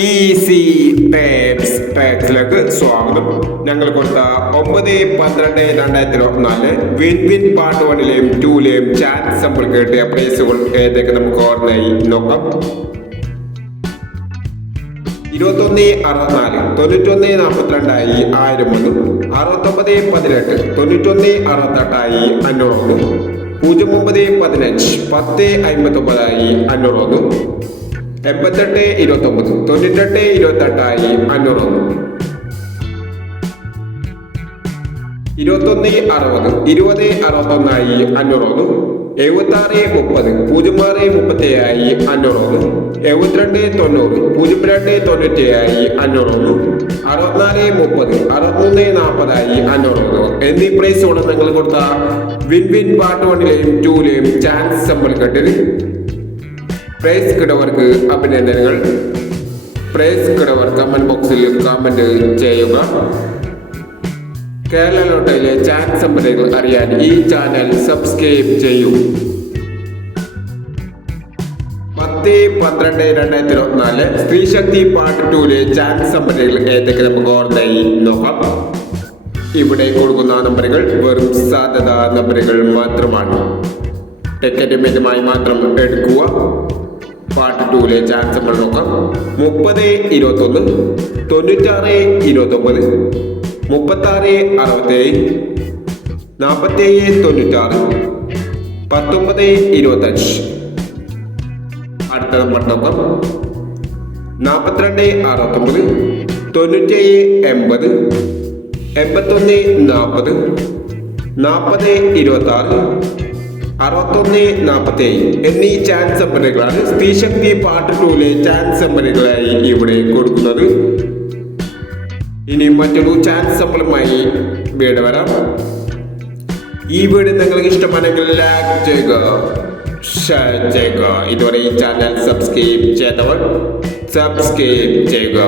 Easy tapes ടാക്സിലേക്ക് സ്വാഗതം. ഞങ്ങൾ കൊടുത്ത 9/12/2024 വിൻ വിൻ പാർട്ട് 1ലെയും 2ലെയും ചാറ്റ് സാമ്പിൾ കേട്ടിയ പ്ലേസുകൾ ഏതൊക്കെ നമുക്ക് ഓർമ്മയായി നോക്കാം. 2164 9142 1001, 6918 9168 501, 0915 1059 501, 8829 9828 501, 2160 2061 501, 7630 0637 501, 7290 0297 501, 6430 6340 501 എന്നീ പ്രൈസോടെ നിങ്ങൾ കൊടുത്ത വിൻ വിൻ പാർട്ട് 1ലെയും 2ലെയും ചാൻസ് സമ്പിൾ കെട്ടിൽ പ്രൈസ് കിടവർക്ക് അഭിനന്ദനങ്ങൾ. പ്രൈസ് കിടവർ കമന്റ് ബോക്സിൽ കമന്റ് ചെയ്യുക. കേരള ലോട്ടറിയിലെ ചാൻസ് സമ്പ്രദായങ്ങൾ അറിയാൻ ഈ ചാനൽ സബ്സ്ക്രൈബ് ചെയ്യൂ. 10/12/2024 സ്ത്രീശക്തി പാർട്ട് 2ലെ ചാൻസ് സമ്പ്രദായങ്ങൾ ഏതൊക്കെ നമുക്ക് ഓർമ്മയായി നോക്കാം. ഇവിടെ കൊടുക്കുന്ന നമ്പറുകൾ വെറും സാധ്യത നമ്പറുകൾ മാത്രമാണ്. ടിക്കറ്റുമായി മാത്രം എടുക്കുക. പാർട്ട് 2ലെ ചാൻസ് നമ്മൾ നോക്കാം. 30-21 96-29 36-67 47-96 19-25. അടുത്ത നമ്പർ നോക്കാം. 42-69 97-80 81-40 40-26 61-47 എന്നീ ചാൻസ് നമ്പറുകളാണ് സ്ത്രീശക്തി പാർട്ട് 2ലെ ചാൻസ് നമ്പറുകളായി ഇവിടെ കൊടുക്കുന്നത്. ഇനി മറ്റൊരു ചാൻസ് നമ്പറുമായി വീഡിയോ വരാം. ഈ വീഡിയോ നിങ്ങൾക്ക് ഇഷ്ടമാണെങ്കിൽ ലൈക്ക് ചെയ്യുക, ഷെയർ ചെയ്യുക. ഇതുവരെ ഈ ചാനൽ സബ്സ്ക്രൈബ് ചെയ്തവർ സബ്സ്ക്രൈബ് ചെയ്യുക.